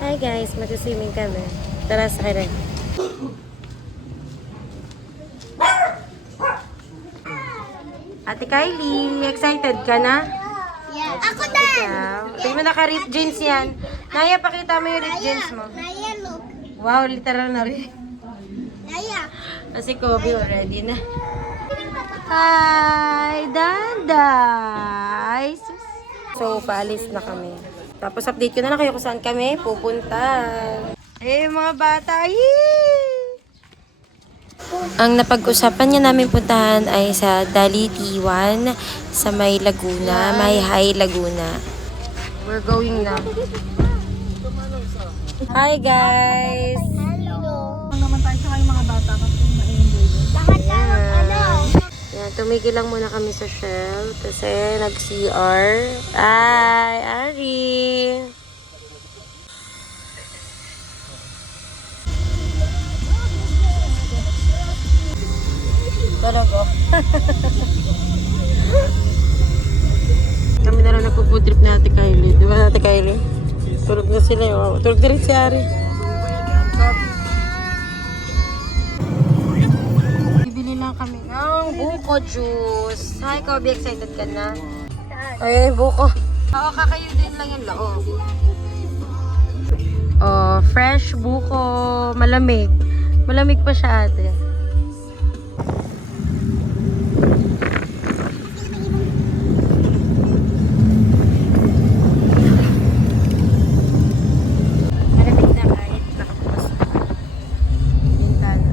Hi guys, mag-swimming kami. Tara sa rin. Ate Kylie, excited ka na? Yeah. Ako din! Tingnan mo naka-rip jeans yan. Naya, pakita mo yung rip jeans mo. Naya, look. Wow, literal na rin. Naya. Kasi Kobe already na. Hi, Danday! So, paalis na kami. Tapos update ko na lang kayo kung saan kami pupunta. Eh, mga bata! Yee! Ang napag-usapan niya namin puntahan ay sa Dali T1 sa May Laguna, May High Laguna. We're going na. Hi guys! Hello. naman tayo sa mga bata kasi ma-enjoy yun. Lahat ng ano. Yan, tumigil lang muna kami sa Shell kasi nag-CR. Ay, Ari! Talaga. Kami na lang nagpo-food trip na Ate Kylie. Di ba Ate Kylie? Tulog na sila yun. Tulog na rin si Ari. Bibili lang kami ng buko juice. Hi, Kobe. Excited ka na? Ay, buko. Oo, kakayo din lang yung loob. Oh, fresh buko. Malamig. Malamig pa siya, ate. Malamig na kahit nakabukas na. Bintana.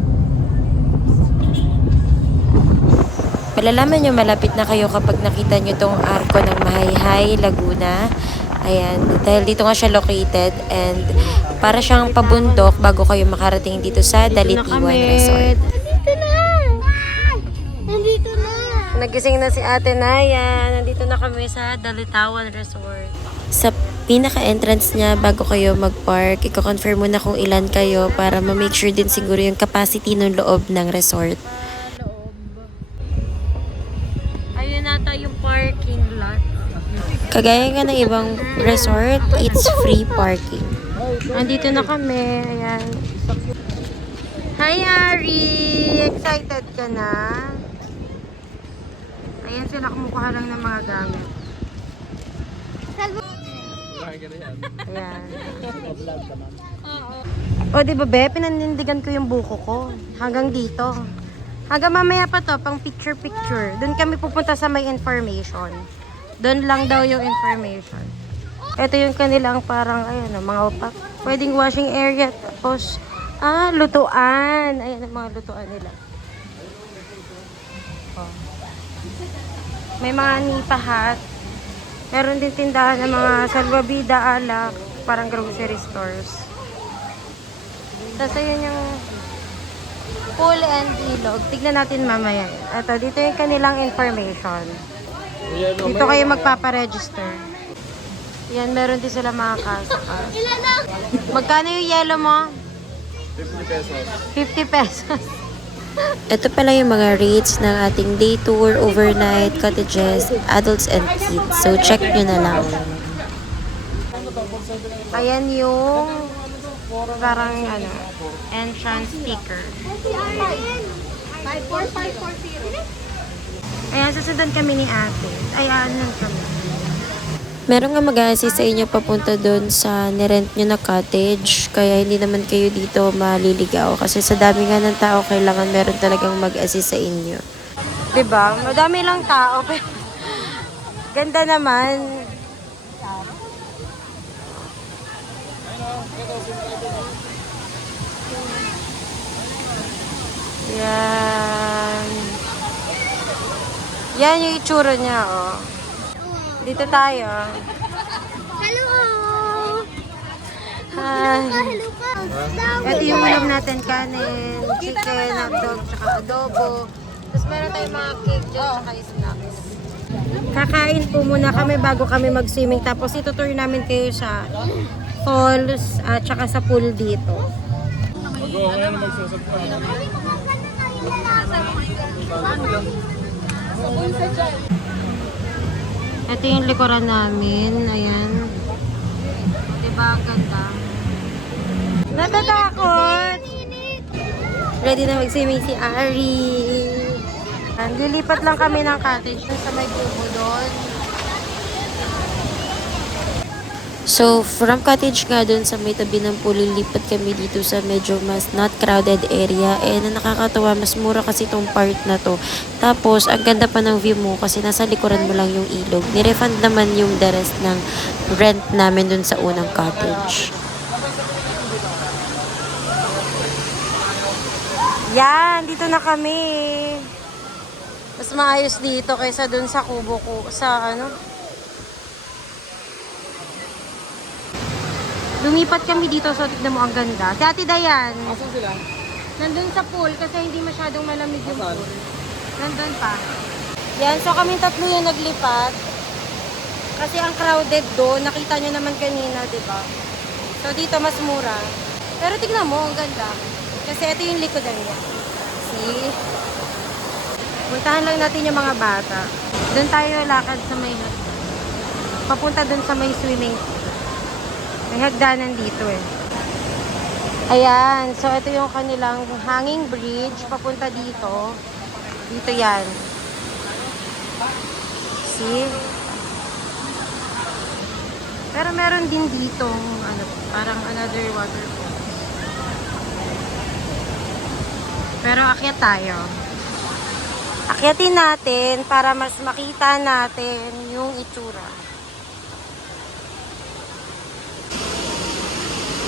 Malalaman nyo malapit na kayo kapag nakita nyo tong arko ng Mahayhay, Laguna. Ayan, dahil dito nga siya located and para siyang pabundok bago kayo makarating dito sa Dalitiwan Resort. Nandito na. Nandito na. Nagising na si Ate Naya. Nandito na kami sa Dalitawan Resort. Sa pinaka-entrance niya bago kayo mag-park, i-confirm muna kung ilan kayo para ma-make sure din siguro yung capacity ng loob ng resort. Ayun nata yung parking lot. Kagaya nga ng ibang resort, it's free parking. Andito na kami. Ayan. Hi, Ari! Excited ka na? Ayan sila, kumukuha lang ng mga gamit. Ayan. O, di ba, be? Pinanindigan ko yung buko ko. Hanggang dito. Hanggang mamaya pa to, pang picture-picture. Doon kami pupunta sa may information. Doon lang daw yung information. Ito yung kanilang parang, ayun, mga pwedeng washing area. Tapos, lutuan. Ayan ang mga lutuan nila. Oh. May mga nipahat. Meron din tindahan ng mga salvavida, alak, parang grocery stores. Tapos ayun yung pool and ilog. Tignan natin mamaya. Ito, dito yung kanilang information. Dito kayo magpaparegister. Yan, meron din sila mga kasa-kas. Magkano yung yellow mo? 50 pesos. 50 pesos. Ito pala yung mga rates ng ating day tour, overnight, cottages, adults and kids. So, check nyo na lang. Ayan yung parang entrance sticker. Ayan, susundan kami ni ate. Ayan kami. Meron nga mag-a-assist sa inyo papunta doon sa nirent nyo na cottage. Kaya hindi naman kayo dito maliligaw. Kasi sa dami nga ng tao, kailangan meron talagang mag-assist sa inyo. Diba? Madami lang tao. Ganda naman. Yan. Yan yung itsura niya, oh. Dito tayo. Hello. Hi. Hello ka. Ito yung ulam natin, kanin, chicken, hotdog, tsaka adobo. Tapos meron tayong mga cake dyan, tsaka snacks. Kakain po muna kami bago kami mag-swimming. Tapos itutour namin kayo sa falls at tsaka sa pool dito. Mag-o, ngayon na magsasalita. Ito yung likuran namin. Ayan. Diba? Ang ganda. Natatakot. Ready na mag-swimming si Ari. Lilipat lang kami ng cottage dun sa may bubo doon. So, from cottage nga dun sa may tabi ng pool, lilipat kami dito sa medyo mas not crowded area. And nakakatawa, mas mura kasi tong part na to. Tapos, ang ganda pa ng view mo kasi nasa likuran mo lang yung ilog. Nirefund naman yung the rest ng rent namin dun sa unang cottage. Yan, dito na kami. Mas maayos dito kaysa dun sa kubo ko. Sa ano? Lumipat kami dito, so tignan mo ang ganda. Si Ate Dayan. Asan sila? Nandun sa pool kasi hindi masyadong malamig yung Asan? pool. Nandun pa. Yan, so kaming tatlo yung naglipat. Kasi ang crowded doon, nakita nyo naman kanina, di ba? So dito mas mura. Pero tignan mo, ang ganda. Kasi ito yung likodan niya. See? Puntahan lang natin yung mga bata. Doon tayo lakad sa may hagdan. Papunta doon sa may swimming pool. May hagdanan dito eh. Ayan. So, ito yung kanilang hanging bridge. Papunta dito. Dito yan. See? Pero meron din dito ano, parang another waterfall. Pero akyat tayo. Akyatin natin para mas makita natin yung itsura.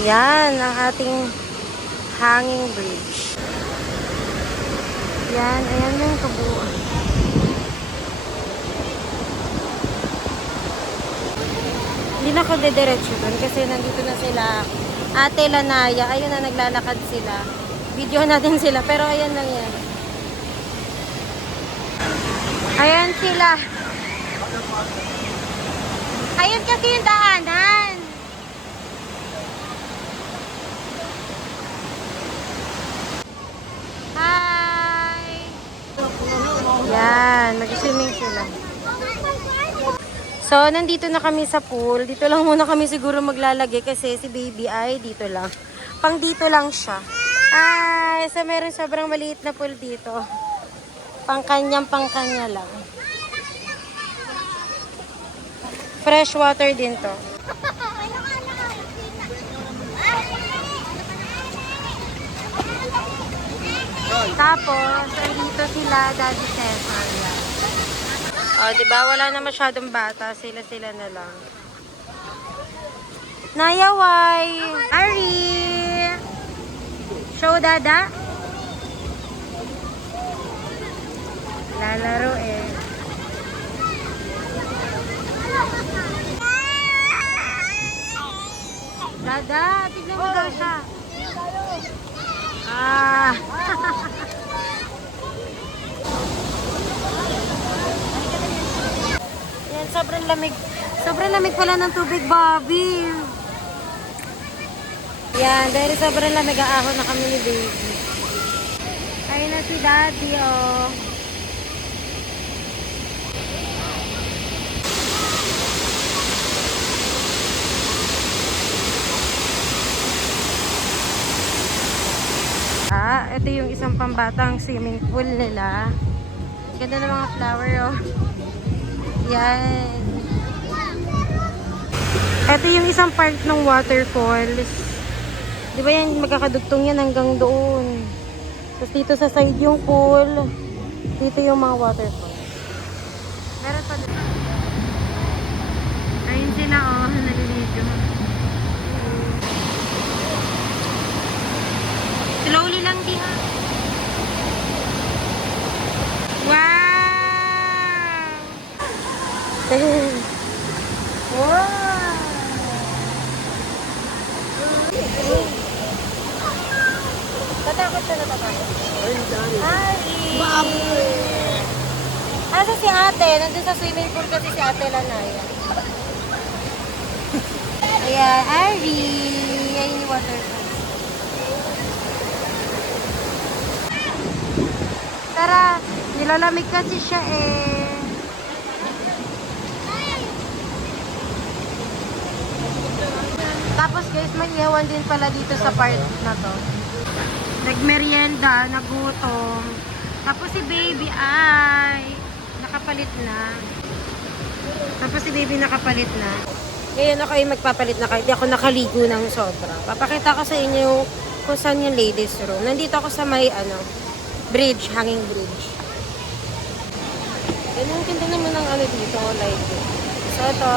Yan ang ating hanging bridge. Yan, ayan yung kabuuan. Hindi na ako dediretso doon kasi nandito na sila. Ate Lanaya, ayun na naglalakad sila. Video natin sila, pero ayan lang yan. Ayan sila. Ayan kasi yung daanan. Hi! Yan, mag-swimming sila. So, nandito na kami sa pool. Dito lang muna kami siguro maglalagay kasi si baby ay dito lang. Pang dito lang siya. Ay, so meron sobrang maliit na pool dito. Pang kanya lang. Fresh water din to. Tapos, dito sila, Daddy Cesar. O, diba? Wala na masyadong bata. Sila na lang. Nayaway! Ari! Show, Dada? Lalaro eh. Dada, tignan mo daw siya. Ah! Yan, sobrang lamig. Sobrang lamig pala ng tubig, Bobby. Yan, dahil sobrang lamig, aahon na kami ni baby. Ayun na si Daddy, oh. Ito yung isang pambatang swimming pool nila. Ganda ng mga flower, oh. Yan. Ito yung isang part ng waterfalls. Di ba yan, magkakadugtong yan hanggang doon. Tapos dito sa side yung pool. Dito yung mga waterfalls. Meron pa doon. Ayun sila, oh. Nalilito. Slowly lang di ha. Wow! Wow! Tatakot siya, natatakot. Hi! Asa si ate? Nandun sa swimming pool kasi si ate Lanaya. Ayan, Ari! Ayan yung waterfall. Tara, nilalamig kasi siya eh. Tapos guys, may ihawan din pala dito sa part na to. Nagmerienda, nagutom. Tapos si baby ay nakapalit na. Ngayon ako ay magpapalit na kahit di ako nakaligo ng sobra. Papakita ko sa inyo kung saan yung ladies room. Nandito ako sa may bridge, hanging bridge. Ganun ganda naman ang dito, like it. So ito,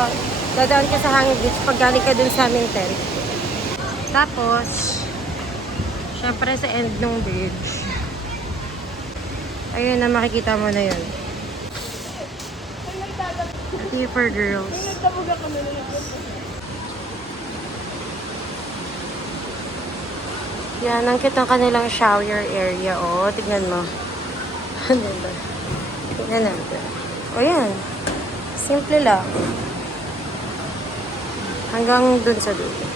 dadaan ka sa hanging bridge pag galing ka dun sa aming tent. Tapos, syempre sa end ng bridge. Ayun na, makikita mo na yun. Tea for girls. Yan, ang cute ng kanilang shower area. Oh, tignan mo. Diba? Tignan natin. O yan. Simple lang. Hanggang dun sa dulo.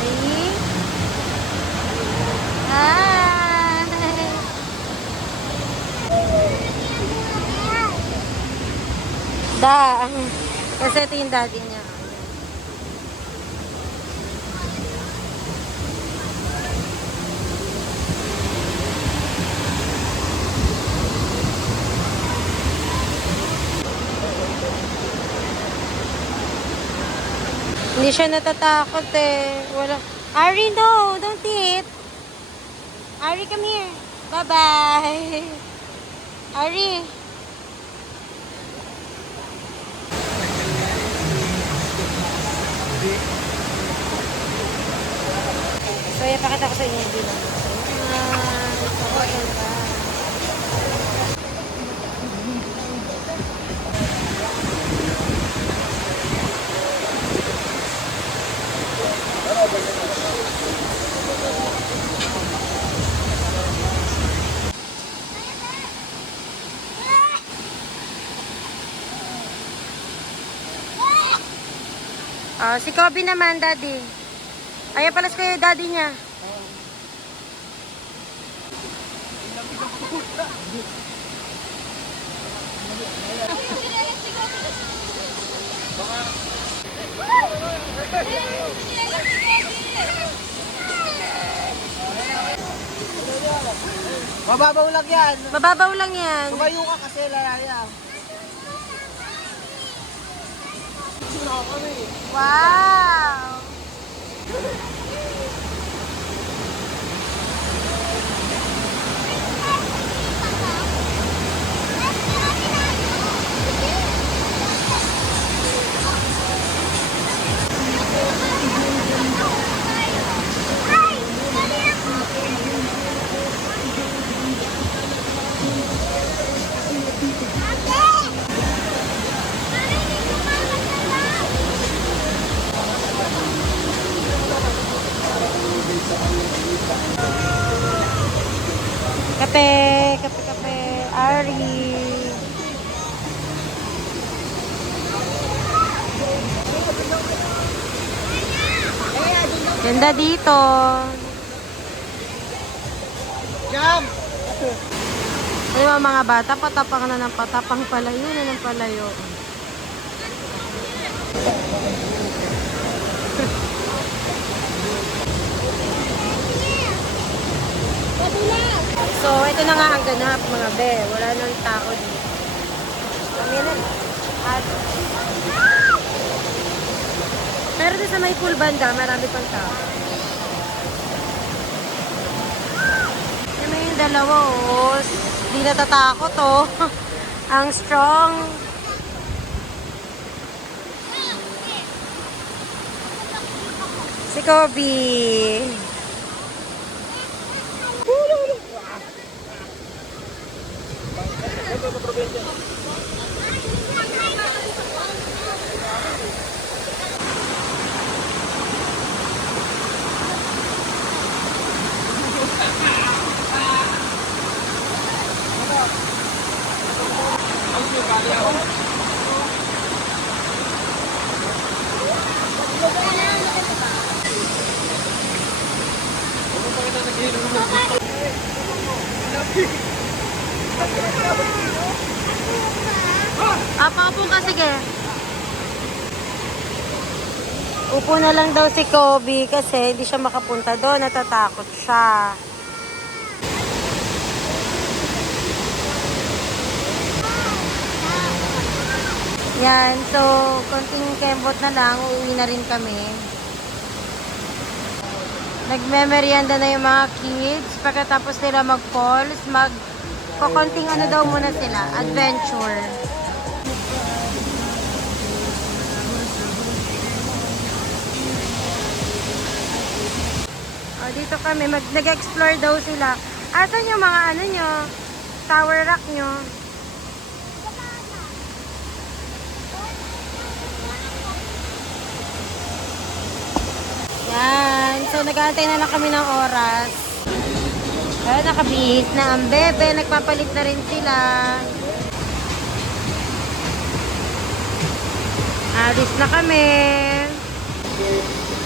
Ready? Hi! Da. Kasi ito yung daddy niya. Hindi siya natatakot eh. Wala. Ari, no! Don't eat! Ari, come here. Bye-bye! Ari! So, ipakita ko sa inyo yung bilang. Si Kobe naman, daddy. Ayaw palas kayo, daddy niya. Mababaw lang yan. Mababaw lang yan. Tumayo ka kasi lalaya. Wow! Kape, Ari. Ganda dito. Jump! Ayun mga bata, patapang na ng patapang palayo na ng palayo. So, ito na nga ang ganap mga be. Wala nang tao dito. Kami na. At, pero sa may pool banda, marami pang tao. Kami yung dalawa, oh. Di natatakot, oh. Ang strong. Si Kobe. Paupo ka, sige. Upo na lang daw si Kobe kasi hindi siya makapunta doon. Natatakot siya. Yan. So, konting kembot na lang. Uuwi na rin kami. Nagmemeryenda na yung mga kids. Pagkatapos nila mag-falls, konting ano daw muna sila. Adventure. Dito kami, nag-explore daw sila. Asan yung mga ano nyo? Tower rock nyo? Yan. So, nag-aantay na lang kami ng oras. Ayun, nakabihis na ang bebe. Nagpapalit na rin sila. Alis na kami.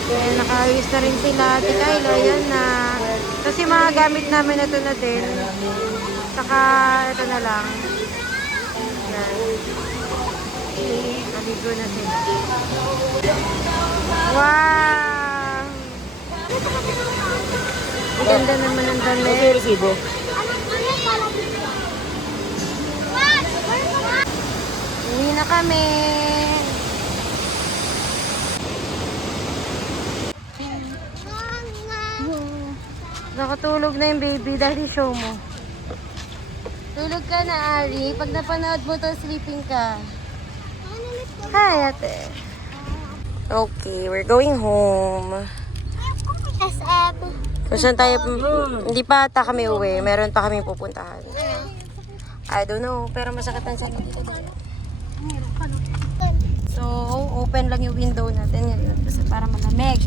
Ayan, nakaalis na rin sila. Tikaylo, ayan na. Kasi mga gamit namin ito na din. Saka, ito na lang. Ayan. Maligo na sila. Wow! Ang ganda naman ng damit. Uwi na kami. Nakatulog na yung baby dahil show mo. Tulog ka na, Ari. Pag napanood mo to, sleeping ka. Hi, ate. Okay, we're going home. SM. Kung saan tayo, hindi pa ata kami uwi. Meron pa kami pupuntahan. I don't know, pero masakit ang sakit dito. So, open lang yung window natin ngayon kasi para malamig.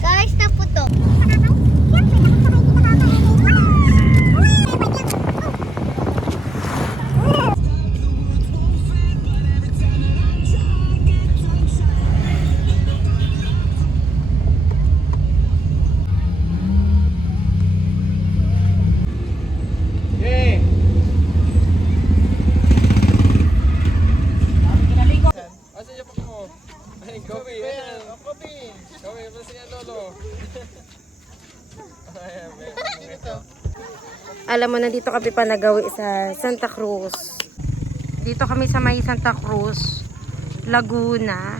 Guys, naputok. Yay! Asan yung pako mo? Ay, Kobe. Kobe. Kobe, basta yan, lolo. Alam mo, nandito kami pa nagawi sa Santa Cruz. Dito kami sa may Santa Cruz, Laguna.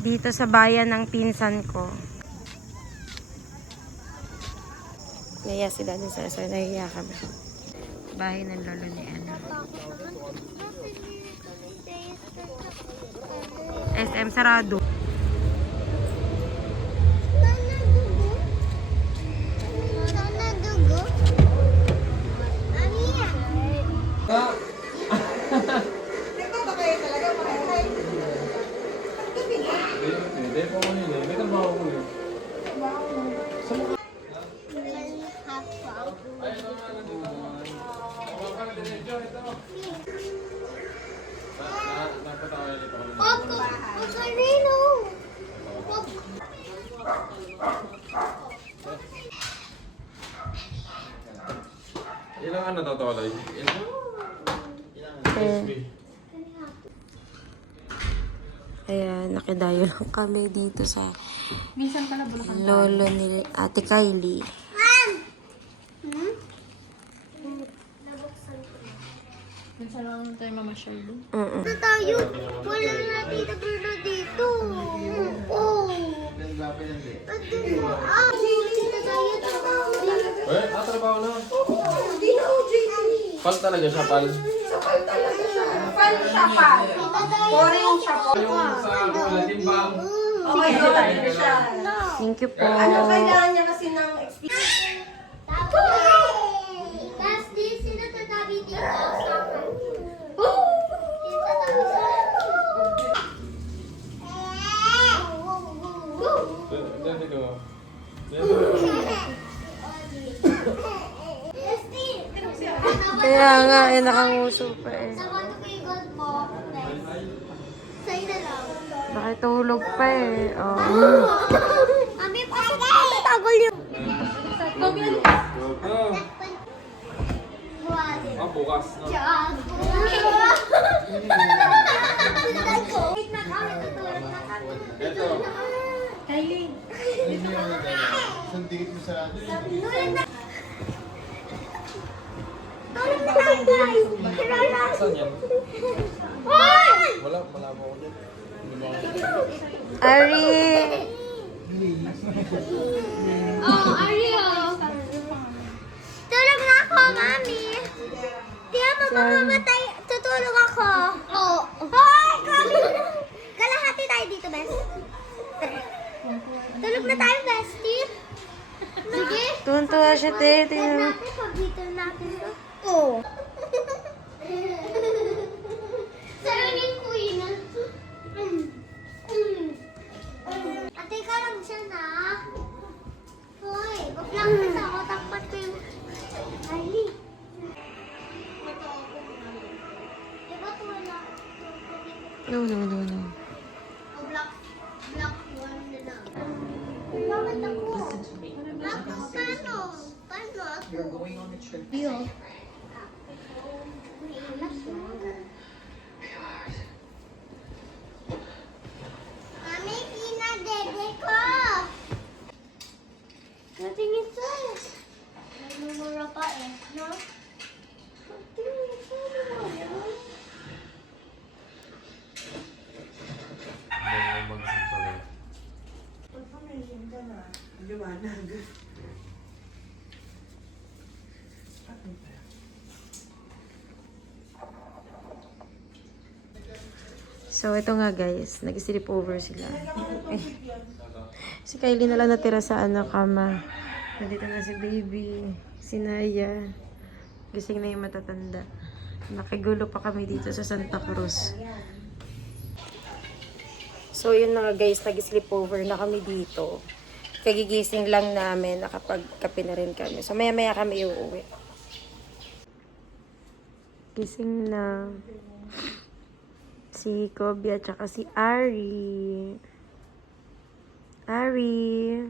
Dito sa bayan ng pinsan ko. Naiya sila dun sa so naiya kami. Bahay ng lolo ni Ana. SM sarado. Hindi po ko yun eh. May trabaho ko yun. Ilang ano to tolay? Ayan, nakidayo lang kami dito sa lolo ni Ate Kylie. Minsan lang tayo mamasyal doon. Ito tayo. Wala na tita Bruno dito. Oh. Tita tayo. Eh, trabaho na. Pal talaga siya, pal. Yung sa timbang. Thank you po. Tapos di sila tatabi dito sa akin. Dito ko. Kaya nga, eh, nakanguso pa eh. Sabato ko yung gold mo. Sa'yo na lang. Nakitulog pa eh. Oh. Ami, pasok ka. Tagol yun. Ah, bukas na. Tiyan. Tulog na tayo, guys! Saan yan? Hoy! Wala, malabo ko dyan. Ari! Oh, Ario! Tulog na ako, Mami! Tiyan mo, mamamatay. Tutulog ako. Oo. Hoy! Kalahati tayo dito, Bes. Tulog na tayo, Bestie. Sige. Tuwan-tuwa siya, te. Tignan Tingnan mo. natin, pag-dito natin to. Oo. Sarangin ko yun. Ate ka lang siya na. Hoy, wag lang sa ako. Takpat ko yung... Kylie. Diba ito wala? No. O black one na lang. Bakit ako? Bakit paano? Paano ako? You're going on a trip. Yo. Mami, kinadede ko! Natingin sa'yo. Nagmumura pa eh, no? Natingin sa'yo. So, ito nga guys. Nag-sleep over sila. Eh, si Kylie na lang natira sa kama. Nandito na si baby. Si Naya. Gising na yung matatanda. Nakigulo pa kami dito sa Santa Cruz. So, yun na nga guys. Nag-sleep over na kami dito. Kagigising lang namin. Nakapagkape na rin kami. So, maya-maya kami uuwi. Gising na. Si Kobe at saka si Ari. Ari.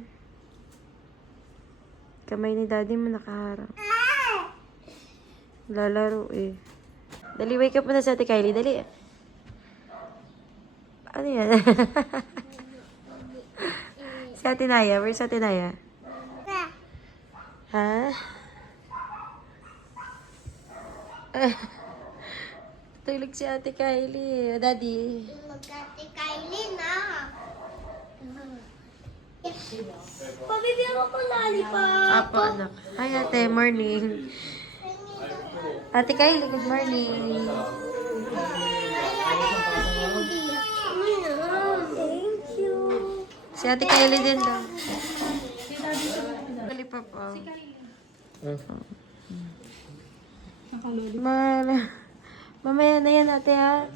Kamay ni daddy mo nakaharap. Lalaro eh. Dali, wake up muna sa Ate Kylie. Dali. Ano yan? Si Ate Naya. Where's Ate Naya? Ha? Tulog si Ate Kylie. Daddy. Magkati Kylie na. Pabibigyan ko lollipop. Apo, anak. Hi, Ate. Morning. Ate Kylie, good morning. Thank you. Si Ate Kylie din daw. Kylie pa po. Mamaya na yan, ate, ha?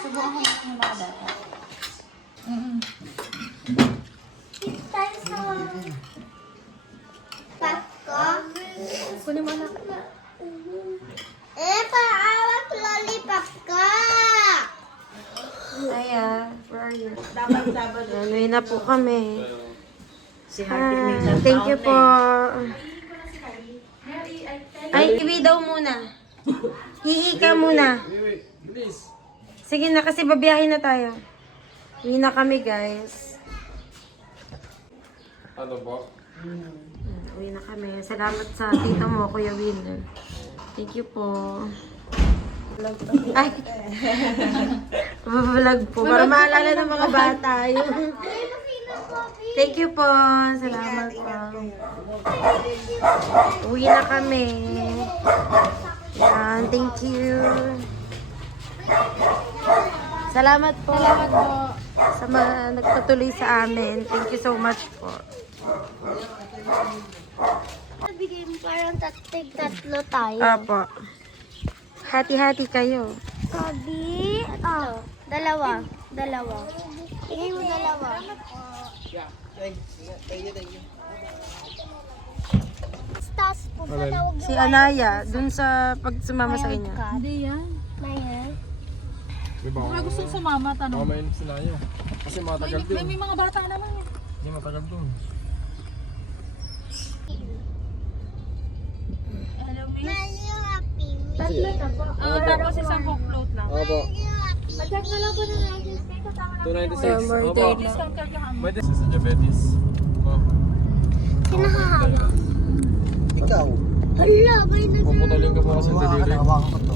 Subukan ko yung mga data. Tayo sa Pasko. Kunin mo na. Paawak lollipop ka. Aya, where are you? Ano na po kami. Thank you po. Ay, iwi daw muna. Iika muna. Bilis. Sige na, kasi babiyahin na tayo. Iwi na kami, guys. Ano po? Uwi na kami. Salamat sa tita mo, Kuya Will. Thank you po. Ay! Vlog po. Para maalala ng mga bata. Yung... Thank you po. Salamat po. Uwi na kami. Yan. Thank you. Salamat po. Salamat po. Sa mga nagpatuloy sa amin. Thank you so much po. Bigay mo parang tatlo tayo. Apo. Hati-hati kayo. Kabi. Oh, dalawa. Bigay mo dalawa. Thank you. Stas po pa tawag Si Anaya, dun sa pag sumama sa inyo. Hindi yan. na yan. Di ba? Baka gusto sa mama, tanong. Mamaya yun sila yun. Kasi matagal May dun. mga bata naman eh. Hindi matagal dun. Mario Happy. Tatlo na po. Tapos isang Coke float lang. Opo. Pag-check na lang po na natin. May kasama na. 296. more Opo. day. Discount card yung May this is diabetes. Oh. Kinahahawak. Ikaw. Hala, may nag- Puputulin ko po kasi Hawakan delirium. ko to.